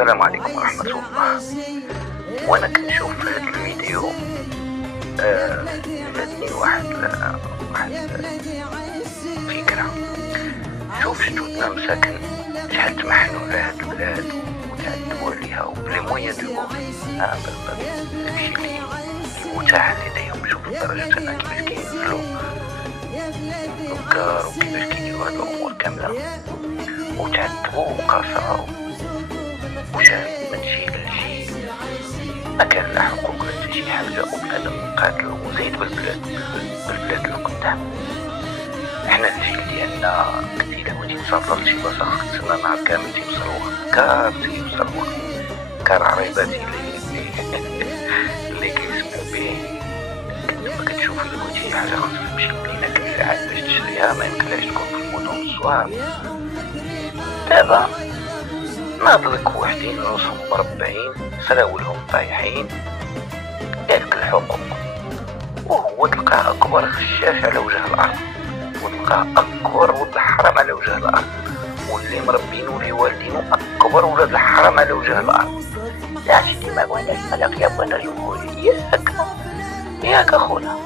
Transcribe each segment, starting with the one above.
السلام عليكم ورحمة الله. وانا كنشوف في هذا الفيديو جاتني واحد فكرة. شوف شتوتنا مساكن شحال تمحنوا على هاد البلاد وتعذبوا عليها وبلي مويا دو داكشي اللي متاح لديهم. شوف لدرجة أن كيفاش كينزلوا الكار وكيفاش كيديروا هاد الأمور كاملة وتعذبوا وقاصروا وشاف من شي لشي. ما كان لا حقوق لا شي حاجة وبنادم قاتل وزيد بالبلاد القدام. احنا الجيل ديالنا كنتي الا بغيتي تسافر لشي بلاصة خصك تسنى نهار كامل تيوصلوها كار عريباتي اللي كيسمعو به. كنتما كتشوف الا بغيتي شي حاجة خصك تمشي لمدينة كبيرة عاد باش تشريها، ما يمكنلاش تكون في المدن الصغار. دابا ناضلك وحدين راسهم مربعين سراولهم طايحين ياك الحقوق، وهو تلقاه أكبر خشاش على وجه الأرض، وتلقاه أكبر ولد الحرام على وجه الأرض، واللي مربينو واللي والدينو أكبر ولد الحرام على وجه الأرض. لا شتي ما بغيناش الملك، يا بغينا الجمهورية. ياك أخونا،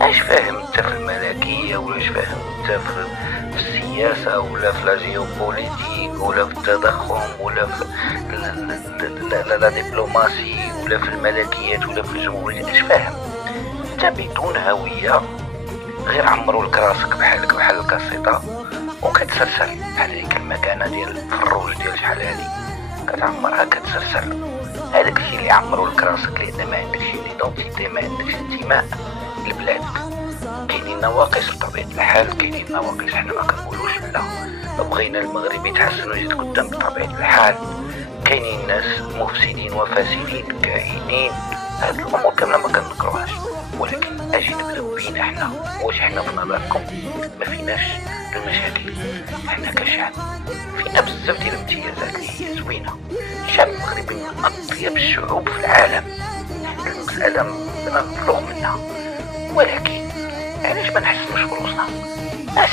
اش فاهم انت في الملكية ولا اش فاهم انت في السياسة ولا في لا جيوبوليتيك ولا في التضخم ولا في لا دبلوماسي ولا في الملكيات ولا في الجمهورية؟ اش فاهم انت بدون هوية؟ غير عمرو لك راسك بحال الكاسيطة وكتسرسل بحال هيك المكانة ديال الفروج ديال شحال هادي كتعمرها كتسرسل. هذاك الشيء اللي عمرو لك راسك لان ما عندكش ايدونتيتي، ما عندكش انتماء لبلادك. كاينين نواقص بطبيعة الحال، كاينين نواقص حنا ما كنقولوش لا، بغينا المغرب يتحسن ويزيد قدام بطبيعة الحال. كاينين ناس مفسدين وفاسدين كاينين، هاد الامور كامله ما كنذكروهاش، ولكن اجي نبداو بينا حنا. واش حنا في نظركم ما فيناش المشاكل؟ حنا كشعب فينا بزاف ديال الامتيازات اللي هي زوينه. الشعب المغربي من اطيب الشعوب في العالم، المساله مفروغ منها، ولكن علاش ما نحسنوش بروسنا؟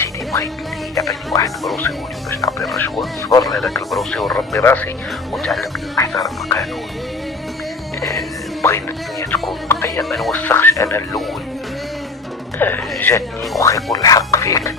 سيدي بغيت يعطيني واحد البروسي يقولي باش نعطي الرشوة، نصبر لهداك البروسي ونربي راسي ونتعلم احترام القانون. بغينا الدنيا تكون نقية، ما نوسخش انا الاول. جاتني وخا يكون الحق فيك